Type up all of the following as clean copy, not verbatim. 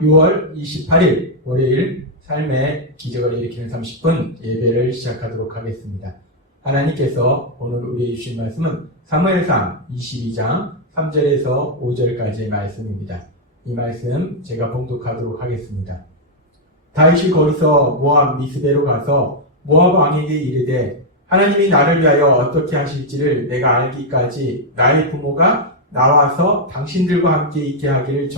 6월 28일 월요일 삶의 기적을 일으키는 30분 예배를 시작하도록 하겠습니다. 하나님께서 오늘 우리에게 주신 말씀은 사무엘상 22장 3절에서 5절까지의 말씀입니다. 이 말씀 제가 봉독하도록 하겠습니다. 다윗이 거기서 모압 미스베로 가서 모압 왕에게 이르되 하나님이 나를 위하여 어떻게 하실지를 내가 알기까지 나의 부모가 나와서 당신들과 함께 있게 하기를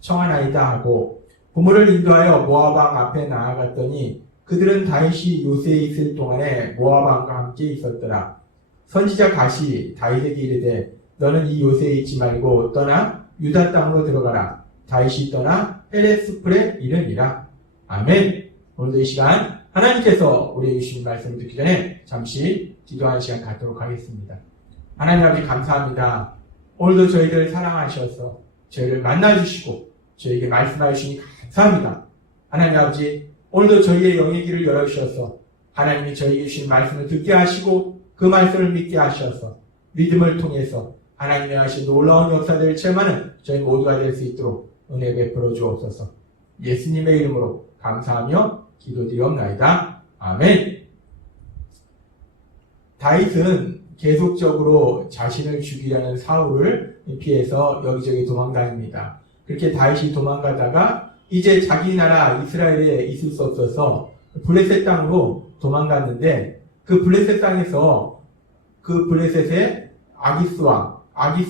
청하나이다 하고 부모를 인도하여 모압 왕 앞에 나아갔더니 그들은 다윗이 요새에 있을 동안에 모압 왕과 함께 있었더라. 선지자 갓이 다윗에게 이르되 너는 이 요새에 있지 말고 떠나 유다 땅으로 들어가라. 다윗이 떠나 헤레스풀에 이르니라. 아멘. 오늘도 이 시간 하나님께서 우리에게 주신 말씀을 듣기 전에 잠시 기도하는 시간 갖도록 하겠습니다. 하나님 아버지 감사합니다. 오늘도 저희들을 사랑하셔서 저희를 만나주시고 저희에게 말씀해 주시니 감사합니다. 하나님 아버지 오늘도 저희의 영의 길을 열어주셔서 하나님이 저희에게 주신 말씀을 듣게 하시고 그 말씀을 믿게 하셔서 믿음을 통해서 하나님의 하신 놀라운 역사들을 체험하는 저희 모두가 될 수 있도록 은혜 베풀어 주옵소서. 예수님의 이름으로 감사하며 기도드리옵나이다. 아멘. 다윗은 계속적으로 자신을 죽이려는 사울을 피해서 여기저기 도망다닙니다. 그렇게 다윗이 도망가다가 이제 자기 나라 이스라엘에 있을 수 없어서 블레셋 땅으로 도망갔는데 그 블레셋 땅에서 그 블레셋의 아기스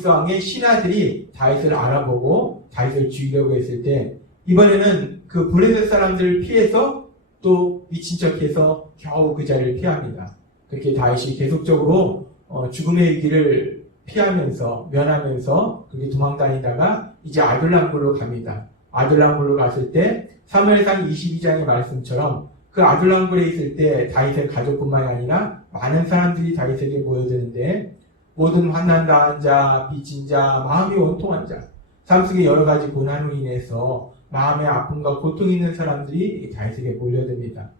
왕의 신하들이 다윗을 알아보고 다윗을 죽이려고 했을 때 이번에는 그 블레셋 사람들을 피해서 또 미친 척해서 겨우 그 자리를 피합니다. 그렇게 다윗이 계속적으로 죽음의 길을 면하면서 그렇게 도망다니다가 이제 아둘람굴로 갑니다. 아둘람굴로 갔을 때 사무엘상 22장의 말씀처럼 그 아둘람굴에 있을 때 다윗의 가족뿐만이 아니라 많은 사람들이 다윗에게 모여드는데 모든 환난 당한 자, 빚진 자, 마음이 원통한 자, 삶 속에 여러 가지 고난으로 인해서 마음의 아픔과 고통이 있는 사람들이 다윗에게 몰려듭니다.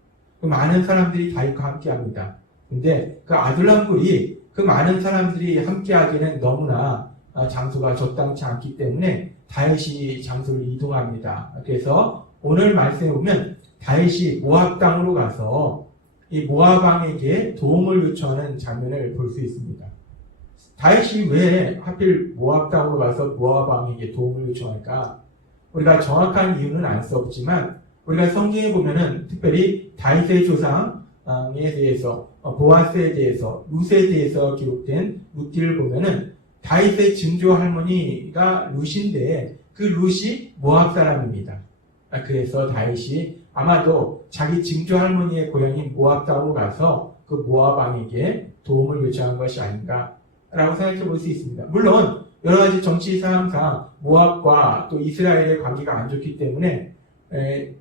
그 많은 사람들이 다윗과 함께합니다. 근데 그 아둘람굴이 그 많은 사람들이 함께하기에는 너무나 장소가 적당치 않기 때문에 다윗이 장소를 이동합니다. 그래서 오늘 말씀에 보면 다윗이 모압 땅으로 가서 이 모압 왕에게 도움을 요청하는 장면을 볼 수 있습니다. 다윗이 왜 하필 모압 땅으로 가서 모압 왕에게 도움을 요청할까? 우리가 정확한 이유는 알 수 없지만 우리가 성경에 보면은 특별히 다윗의 조상에 대해서 보아스에 대해서 룻에 대해서 기록된 룻기를 보면은 다윗의 증조 할머니가 룻인데 그 룻이 모압 사람입니다. 그래서 다윗이 아마도 자기 증조 할머니의 고향인 모압 땅으로 가서 그 모압 왕에게 도움을 요청한 것이 아닌가라고 생각해 볼 수 있습니다. 물론 여러 가지 정치 상황상 모압과 또 이스라엘의 관계가 안 좋기 때문에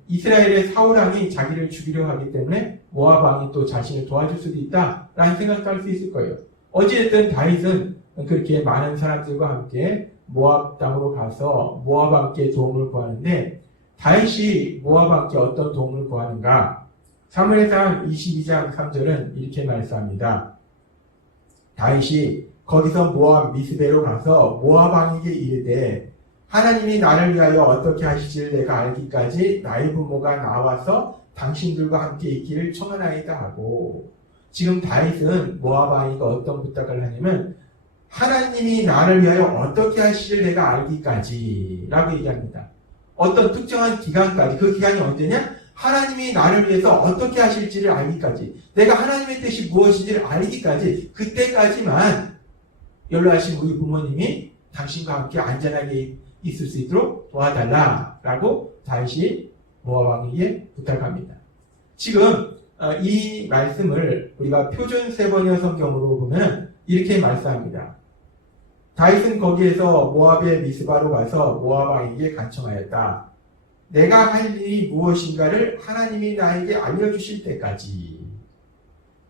이스라엘의 사울 왕이 자기를 죽이려 하기 때문에 모압 왕이 또 자신을 도와줄 수도 있다라는 생각할 수 있을 거예요. 어찌됐든 다윗은 그렇게 많은 사람들과 함께 모압 땅으로 가서 모압 왕께 도움을 구하는데 다윗이 모압 왕께 어떤 도움을 구하는가? 사무엘상 22장 3절은 이렇게 말씀합니다. 다윗이 거기서 모압 미스베로 가서 모압 왕에게 이르되 하나님이 나를 위하여 어떻게 하실지를 내가 알기까지 나의 부모가 나와서 당신들과 함께 있기를 청하나이다 하고 지금 다윗은 모압 왕이가 어떤 부탁을 하냐면 하나님이 나를 위하여 어떻게 하실지를 내가 알기까지 라고 얘기합니다. 어떤 특정한 기간까지 그 기간이 언제냐? 하나님이 나를 위해서 어떻게 하실지를 알기까지 내가 하나님의 뜻이 무엇인지를 알기까지 그때까지만 연로하신 우리 부모님이 당신과 함께 안전하게 있을 수 있도록 도와달라라고 다윗이 모압 왕에게 부탁합니다. 지금 이 말씀을 우리가 표준 세번역 성경으로 보면 이렇게 말씀합니다. 다윗은 거기에서 모압의 미스바로 가서 모압 왕에게 간청하였다. 내가 할 일이 무엇인가를 하나님이 나에게 알려주실 때까지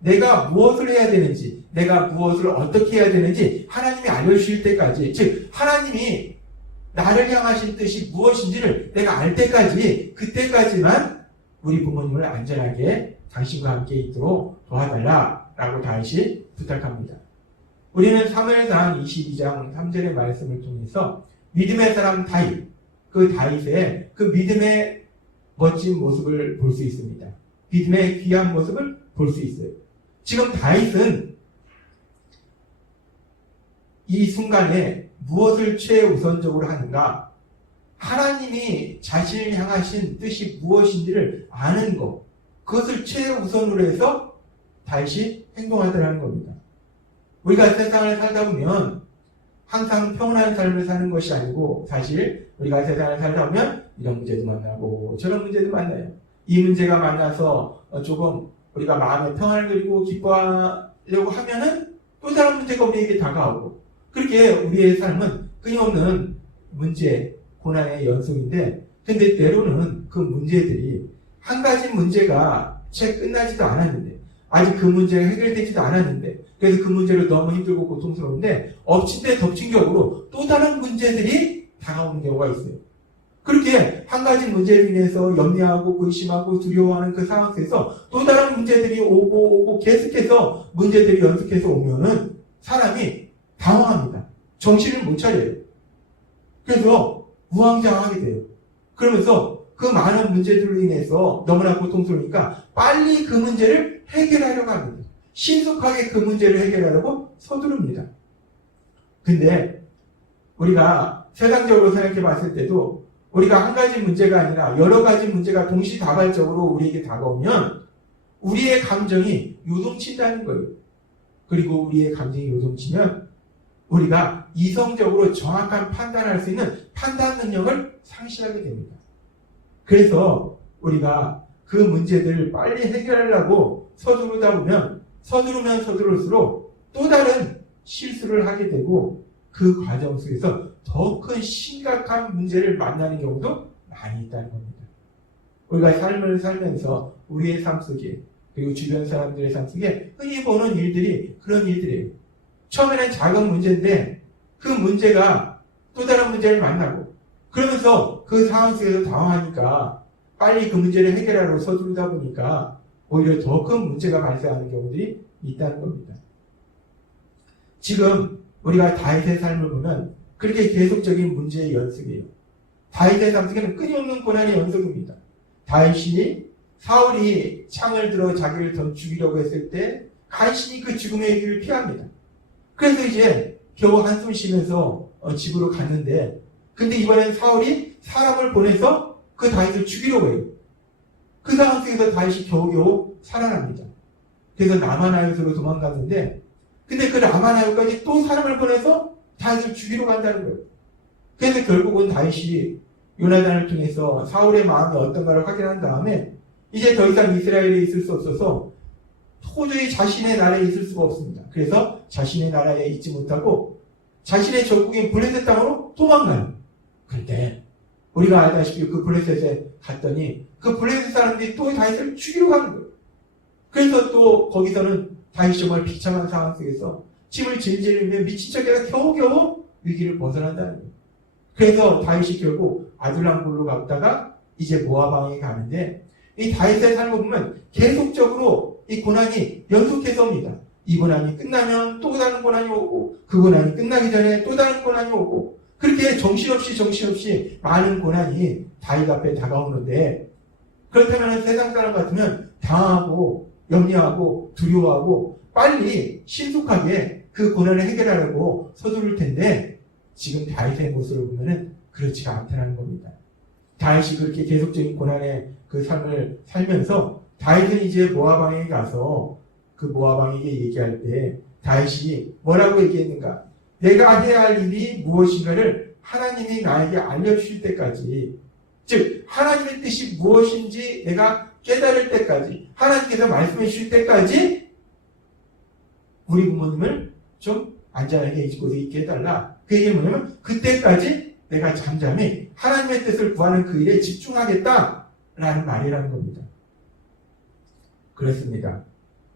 내가 무엇을 해야 되는지 내가 무엇을 어떻게 해야 되는지 하나님이 알려주실 때까지 즉 하나님이 나를 향하신 뜻이 무엇인지를 내가 알 때까지 그때까지만 우리 부모님을 안전하게 당신과 함께 있도록 도와달라라고 다윗이 부탁합니다. 우리는 사무엘상 22장 3절의 말씀을 통해서 믿음의 사람 다윗 그 다윗의 그 믿음의 멋진 모습을 볼 수 있습니다. 믿음의 귀한 모습을 볼 수 있어요. 지금 다윗은 이 순간에 무엇을 최우선적으로 하는가? 하나님이 자신을 향하신 뜻이 무엇인지를 아는 것, 그것을 최우선으로 해서 다윗이 행동하더라는 겁니다. 우리가 세상을 살다 보면 항상 평온한 삶을 사는 것이 아니고, 사실 우리가 세상을 살다 보면 이런 문제도 만나고 저런 문제도 만나요. 이 문제가 만나서 조금 우리가 마음의 평안을 누리고 기뻐하려고 하면은 또 다른 문제가 우리에게 다가오고, 그렇게 우리의 삶은 끊임없는 문제, 고난의 연속인데, 근데 때로는 그 문제들이 한 가지 문제가 채 끝나지도 않았는데, 아직 그 문제가 해결되지도 않았는데, 그래서 그 문제를 너무 힘들고 고통스러운데 엎친 데 덮친 격으로 또 다른 문제들이 다가오는 경우가 있어요. 그렇게 한 가지 문제로 인해서 염려하고 의심하고 두려워하는 그 상황 속에서 또 다른 문제들이 오고 계속해서 문제들이 연속해서 오면은 사람이 당황합니다. 정신을 못 차려요. 그래서 우왕좌왕하게 돼요. 그러면서 그 많은 문제들로 인해서 너무나 고통스러우니까 빨리 그 문제를 해결하려고 합니다. 신속하게 그 문제를 해결하려고 서두릅니다. 근데 우리가 세상적으로 생각해 봤을 때도 우리가 한 가지 문제가 아니라 여러 가지 문제가 동시다발적으로 우리에게 다가오면 우리의 감정이 요동친다는 거예요. 그리고 우리의 감정이 요동치면 우리가 이성적으로 정확한 판단할 수 있는 판단 능력을 상실하게 됩니다. 그래서 우리가 그 문제들을 빨리 해결하려고 서두르다 보면 서두르면 서두를수록 또 다른 실수를 하게 되고 그 과정 속에서 더 큰 심각한 문제를 만나는 경우도 많이 있다는 겁니다. 우리가 삶을 살면서 우리의 삶 속에 그리고 주변 사람들의 삶 속에 흔히 보는 일들이 그런 일들이에요. 처음에는 작은 문제인데 그 문제가 또 다른 문제를 만나고 그러면서 그 상황 속에서 당황하니까 빨리 그 문제를 해결하러 서두르다 보니까 오히려 더 큰 문제가 발생하는 경우들이 있다는 겁니다. 지금 우리가 다윗의 삶을 보면 그렇게 계속적인 문제의 연속이에요. 다윗의 삶 속에는 끊임없는 고난의 연속입니다. 다윗이 사울이 창을 들어 자기를 더 죽이려고 했을 때 간신히 그 죽음의 길을 피합니다. 그래서 이제 겨우 한숨 쉬면서 집으로 갔는데 근데 이번엔 사울이 사람을 보내서 그 다윗을 죽이려고 해요. 그 상황 속에서 다윗이 겨우겨우 살아납니다. 그래서 라마나요스로 도망갔는데 근데 그 라마나요까지 또 사람을 보내서 다윗을 죽이러 간다는 거예요. 그래서 결국은 다윗이 요나단을 통해서 사울의 마음이 어떤가를 확인한 다음에 이제 더 이상 이스라엘에 있을 수 없어서 도저히 자신의 나라에 있을 수가 없습니다. 그래서 자신의 나라에 있지 못하고 자신의 적국인 블레셋 땅으로 도망가요. 그런데 우리가 알다시피 그 블레셋에 갔더니 그 블레셋 사람들이 또 다윗을 죽이러 가는 거예요. 그래서 또 거기서는 다윗이 정말 비참한 상황 속에서 침을 질질 흘리며 미친 척해서 겨우겨우 위기를 벗어난다는 거예요. 그래서 다윗이 결국 아둘람굴로 갔다가 이제 모압 왕에 가는데 이 다윗의 삶을 보면 계속적으로 이 고난이 연속해서 옵니다. 이 고난이 끝나면 또 다른 고난이 오고 그 고난이 끝나기 전에 또 다른 고난이 오고 그렇게 정신없이 많은 고난이 다윗 앞에 다가오는데 그렇다면 세상 사람 같으면 당하고 염려하고 두려워하고 빨리 신속하게 그 고난을 해결하려고 서두를 텐데 지금 다윗의 모습을 보면은 그렇지가 않다는 겁니다. 다윗이 그렇게 계속적인 고난의 그 삶을 살면서 다윗은 이제 모압 왕에게 가서 그 모압 왕에게 얘기할 때 다윗이 뭐라고 얘기했는가? 내가 해야 할 일이 무엇인가를 하나님이 나에게 알려주실 때까지, 즉 하나님의 뜻이 무엇인지 내가 깨달을 때까지, 하나님께서 말씀해 주실 때까지 우리 부모님을 좀 안전하게 이곳에 있게 해달라. 그 얘기는 뭐냐면 그때까지 내가 잠잠히 하나님의 뜻을 구하는 그 일에 집중하겠다라는 말이라는 겁니다. 그렇습니다.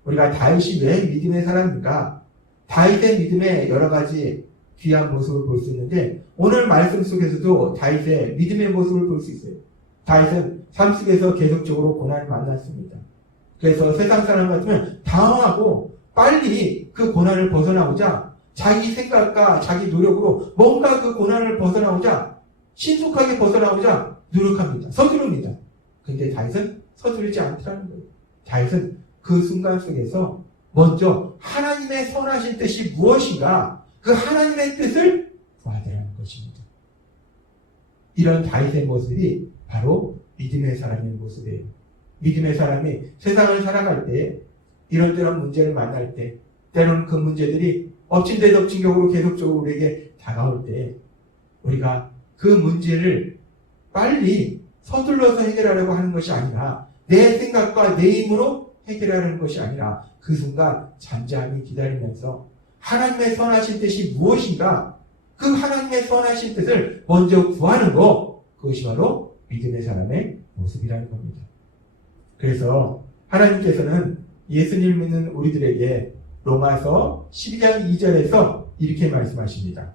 우리가 다윗이 왜 믿음의 사람인가? 다윗의 믿음의 여러 가지 귀한 모습을 볼 수 있는데 오늘 말씀 속에서도 다윗의 믿음의 모습을 볼 수 있어요. 다윗은 삶 속에서 계속적으로 고난을 만났습니다. 그래서 세상 사람 같으면 당황하고 빨리 그 고난을 벗어나오자 자기 생각과 자기 노력으로 뭔가 그 고난을 벗어나오자 신속하게 벗어나오자 노력합니다. 서두릅니다. 근데 다윗은 서두르지 않더라는 거예요. 다윗은 그 순간 속에서 먼저 하나님의 선하신 뜻이 무엇인가, 그 하나님의 뜻을 구하더라는 것입니다. 이런 다윗의 모습이 바로 믿음의 사람의 모습이에요. 믿음의 사람이 세상을 살아갈 때 이런저런 문제를 만날 때 때로는 그 문제들이 엎친 데 덮친 격으로 계속적으로 우리에게 다가올 때 우리가 그 문제를 빨리 서둘러서 해결하려고 하는 것이 아니라 내 생각과 내 힘으로 해결하려는 것이 아니라 그 순간 잠잠히 기다리면서 하나님의 선하신 뜻이 무엇인가, 그 하나님의 선하신 뜻을 먼저 구하는 것, 그것이 바로 믿음의 사람의 모습이라는 겁니다. 그래서 하나님께서는 예수님을 믿는 우리들에게 로마서 12장 2절에서 이렇게 말씀하십니다.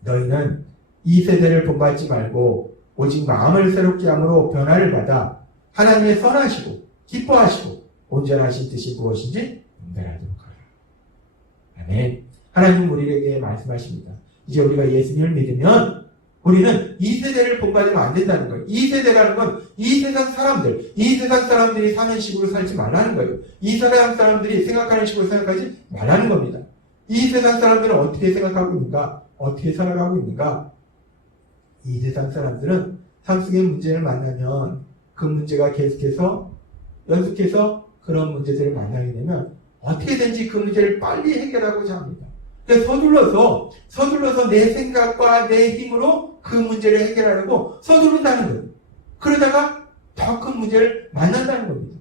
너희는 이 세대를 본받지 말고 오직 마음을 새롭게 함으로 변화를 받아 하나님의 선하시고 기뻐하시고 온전하신 뜻이 무엇인지 분별하도록 하라. 아멘. 하나님 우리에게 말씀하십니다. 이제 우리가 예수님을 믿으면 우리는 이 세대를 본받으면 안 된다는 거예요. 이 세대라는 건 이 세상 사람들, 이 세상 사람들이 사는 식으로 살지 말라는 거예요. 이 세상 사람들이 생각하는 식으로 생각하지 말라는 겁니다. 이 세상 사람들은 어떻게 생각하고 있는가? 어떻게 살아가고 있는가? 이 세상 사람들은 삶 속의 문제를 만나면 그 문제가 계속해서 연속해서 그런 문제들을 만나게 되면 어떻게든지 그 문제를 빨리 해결하고자 합니다. 그래서 서둘러서 내 생각과 내 힘으로 그 문제를 해결하려고 서두른다는 거예요. 그러다가 더 큰 문제를 만난다는 겁니다.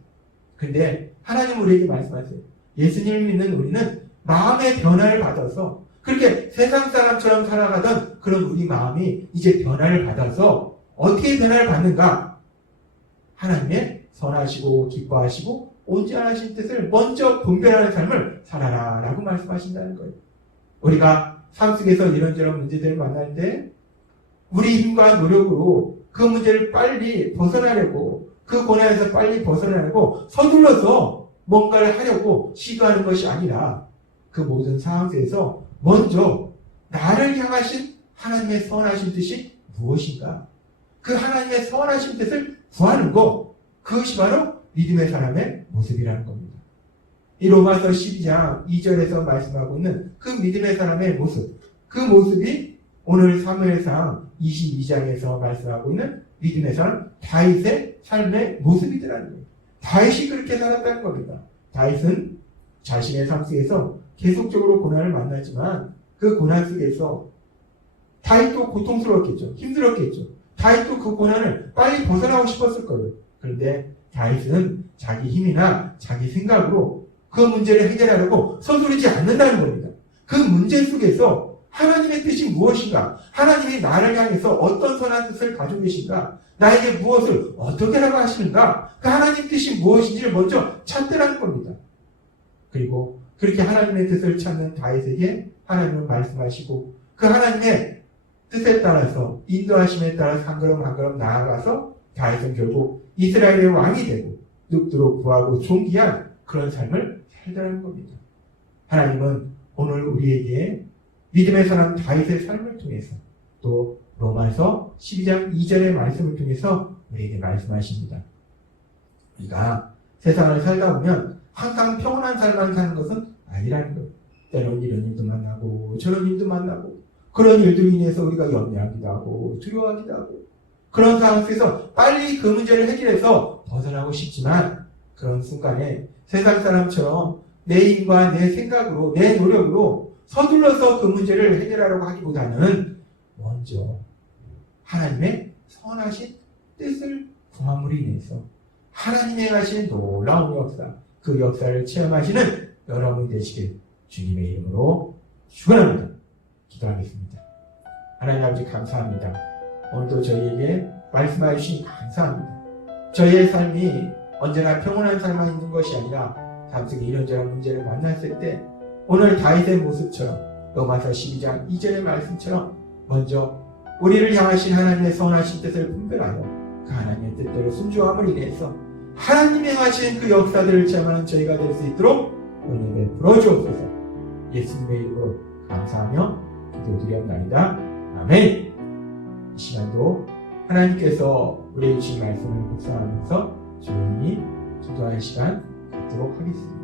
근데 하나님 우리에게 말씀하세요. 예수님을 믿는 우리는 마음의 변화를 받아서 그렇게 세상 사람처럼 살아가던 그런 우리 마음이 이제 변화를 받아서 어떻게 변화를 받는가? 하나님의 선하시고 기뻐하시고 온전하신 뜻을 먼저 분별하는 삶을 살아라 라고 말씀하신다는 거예요. 우리가 삶 속에서 이런저런 문제들을 만날 때 우리 힘과 노력으로 그 문제를 빨리 벗어나려고, 그 고난에서 빨리 벗어나려고 서둘러서 뭔가를 하려고 시도하는 것이 아니라 그 모든 상황 속에서 먼저 나를 향하신 하나님의 선하신 뜻이 무엇인가? 그 하나님의 선하신 뜻을 구하는 것, 그것이 바로 믿음의 사람의 모습이라는 겁니다. 이 로마서 12장 2절에서 말씀하고 있는 그 믿음의 사람의 모습, 그 모습이 오늘 사무엘상 22장에서 말씀하고 있는 믿음의 사람 다윗의 삶의 모습이더라는 거예요. 다윗이 그렇게 살았다는 겁니다. 다윗은 자신의 삶 속에서 계속적으로 고난을 만나지만 그 고난 속에서 다윗도 고통스러웠겠죠. 힘들었겠죠. 다윗도 그 고난을 빨리 벗어나고 싶었을 거예요. 그런데 다윗은 자기 힘이나 자기 생각으로 그 문제를 해결하려고 서두르지 않는다는 겁니다. 그 문제 속에서 하나님의 뜻이 무엇인가? 하나님이 나를 향해서 어떤 선한 뜻을 가지고 계신가? 나에게 무엇을 어떻게 하라고 하시는가? 그 하나님 뜻이 무엇인지를 먼저 찾더라는 겁니다. 그리고 그렇게 하나님의 뜻을 찾는 다윗에게 하나님은 말씀하시고 그 하나님의 뜻에 따라서 인도하심에 따라서 한 걸음 한 걸음 나아가서 다윗은 결국 이스라엘의 왕이 되고 늙도록 부하고 존귀한 그런 삶을 살더라는 겁니다. 하나님은 오늘 우리에게 믿음의 사람 다윗의 삶을 통해서 또 로마서 12장 2절의 말씀을 통해서 우리에게 말씀하십니다. 우리가 세상을 살다 보면 항상 평온한 삶만 사는 것은 아니라는 거예요. 때로는 이런 일도 만나고 저런 일도 만나고 그런 일들로 인해서 우리가 염려하기도 하고 두려워하기도 하고 그런 상황 속에서 빨리 그 문제를 해결해서 벗어나고 싶지만 그런 순간에 세상 사람처럼 내 힘과 내 생각으로 내 노력으로 서둘러서 그 문제를 해결하려고 하기보다는 먼저 하나님의 선하신 뜻을 구함으로 인해서 하나님의 하신 놀라운 역사, 그 역사를 체험하시는 여러분 되시길 주님의 이름으로 축원합니다. 기도하겠습니다. 하나님 아버지 감사합니다. 오늘도 저희에게 말씀해 주신 감사합니다. 저희의 삶이 언제나 평온한 삶만 있는 것이 아니라 삶 속에 이런저런 문제를 만났을 때 오늘 다윗의 모습처럼 로마서 12장 2절의 말씀처럼 먼저 우리를 향하신 하나님의 선하신 뜻을 분별하여 그 하나님의 뜻대로 순종함을 인해서 하나님이 하신 그 역사들을 체험하는 저희가 될 수 있도록 은혜 베풀어 주옵소서. 예수님의 이름으로 감사하며 기도드리옵나이다. 아멘. 시간도 하나님께서 우리에게 주신 말씀을 묵상하면서 조용히 기도하는 시간 갖도록 하겠습니다.